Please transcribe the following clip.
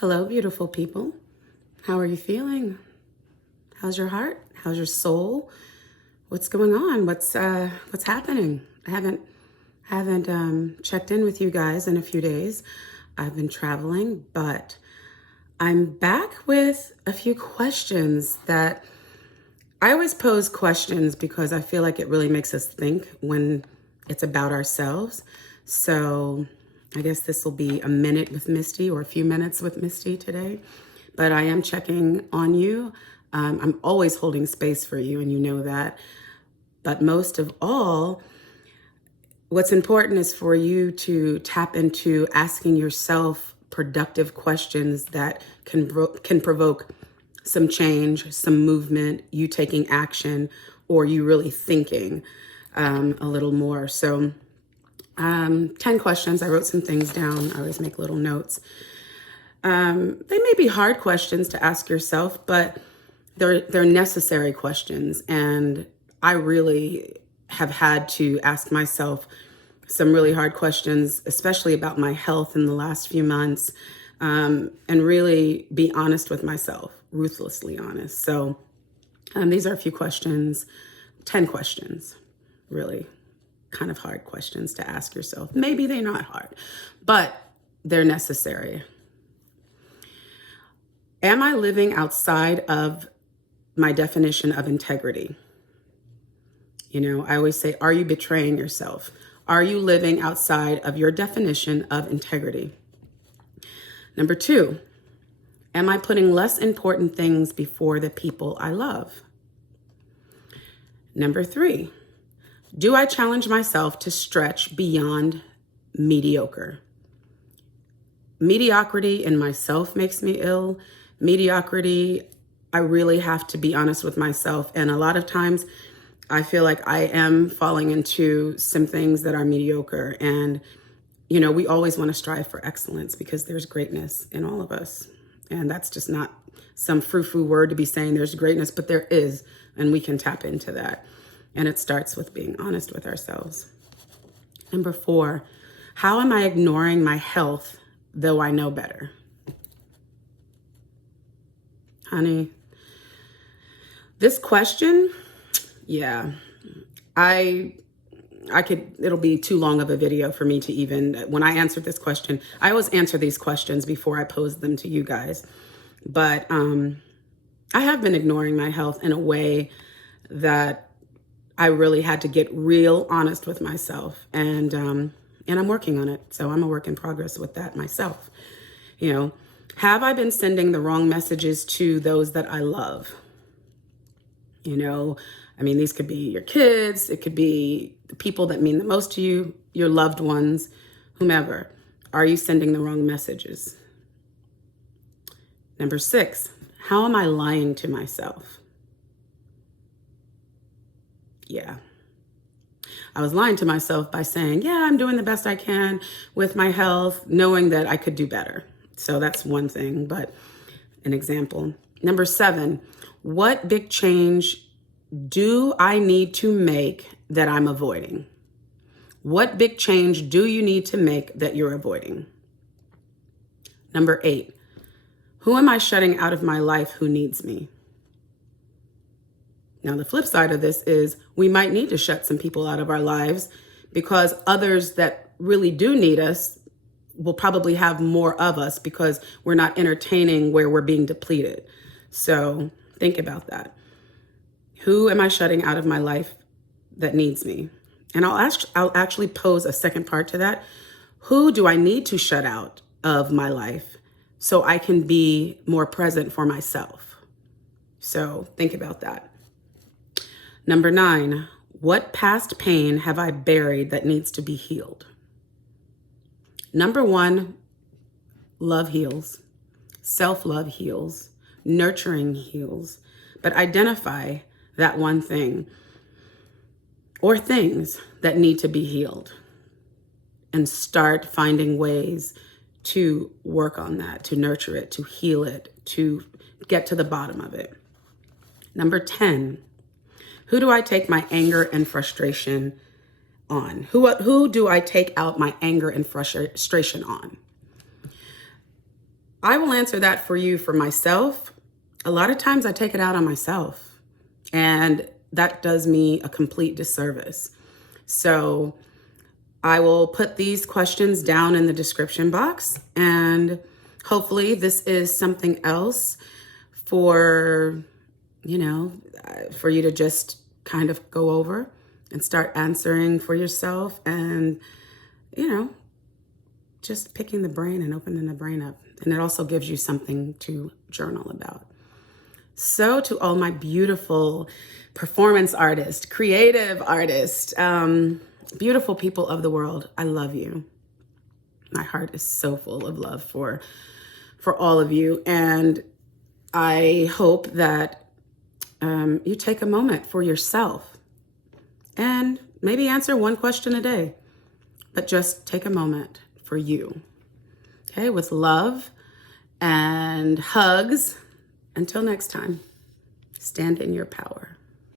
Hello, beautiful people. How are you feeling? How's your heart? How's your soul? What's going on? What's happening? I haven't checked in with you guys in a few days. I've been traveling, but I'm back with a few questions that I always pose questions because I feel like it really makes us think when it's about ourselves. So I guess this will be a minute with Misty or a few minutes with Misty today, but I am checking on you. I'm always holding space for you, and you know that. But most of all, what's important is for you to tap into asking yourself productive questions that can provoke some change, some movement, you taking action, or you really thinking a little more. So 10 questions. I wrote some things down. I always make little notes. They may be hard questions to ask yourself, but they're necessary questions. And I really have had to ask myself some really hard questions, especially about my health in the last few months, and really be honest with myself, ruthlessly honest. So these are a few questions, 10 questions, really kind of hard questions to ask yourself. Maybe they're not hard, but they're necessary. Am I living outside of my definition of integrity? You know, I always say, are you betraying yourself? Are you living outside of your definition of integrity? Number 2, am I putting less important things before the people I love? Number 3, do I challenge myself to stretch beyond mediocre? Mediocrity in myself makes me ill. Mediocrity, I really have to be honest with myself. And a lot of times I feel like I am falling into some things that are mediocre. And, you know, we always want to strive for excellence because there's greatness in all of us. And that's just not some frou-frou word to be saying there's greatness, but there is, and we can tap into that. And it starts with being honest with ourselves. Number 4, how am I ignoring my health though I know better? Honey, this question, yeah, it'll be too long of a video for me to even, when I answered this question, I always answer these questions before I pose them to you guys. But I have been ignoring my health in a way that I really had to get real honest with myself, and I'm working on it. So I'm a work in progress with that myself. You know, have I been sending the wrong messages to those that I love? You know, I mean, these could be your kids. It could be the people that mean the most to you, your loved ones, whomever. Are you sending the wrong messages? Number 6, how am I lying to myself? Yeah. I was lying to myself by saying, yeah, I'm doing the best I can with my health, knowing that I could do better. So that's one thing, but an example. Number 7, what big change do I need to make that I'm avoiding? What big change do you need to make that you're avoiding? Number 8, who am I shutting out of my life who needs me? Now, the flip side of this is we might need to shut some people out of our lives because others that really do need us will probably have more of us because we're not entertaining where we're being depleted. So think about that. Who am I shutting out of my life that needs me? And I'll actually pose a second part to that. Who do I need to shut out of my life so I can be more present for myself? So think about that. Number 9, what past pain have I buried that needs to be healed? Number 1, love heals. Self-love heals. Nurturing heals. But identify that one thing or things that need to be healed and start finding ways to work on that, to nurture it, to heal it, to get to the bottom of it. Number 10, who do I take my anger and frustration on? Who do I take out my anger and frustration on? I will answer that for you for myself. A lot of times I take it out on myself, and that does me a complete disservice. So I will put these questions down in the description box, and hopefully this is something else for, for you to just kind of go over and start answering for yourself, and, just picking the brain and opening the brain up. And it also gives you something to journal about. So to all my beautiful performance artists, creative artists, beautiful people of the world, I love you. My heart is so full of love for all of you. And I hope that you take a moment for yourself and maybe answer one question a day, but just take a moment for you. Okay, with love and hugs. Until next time, stand in your power.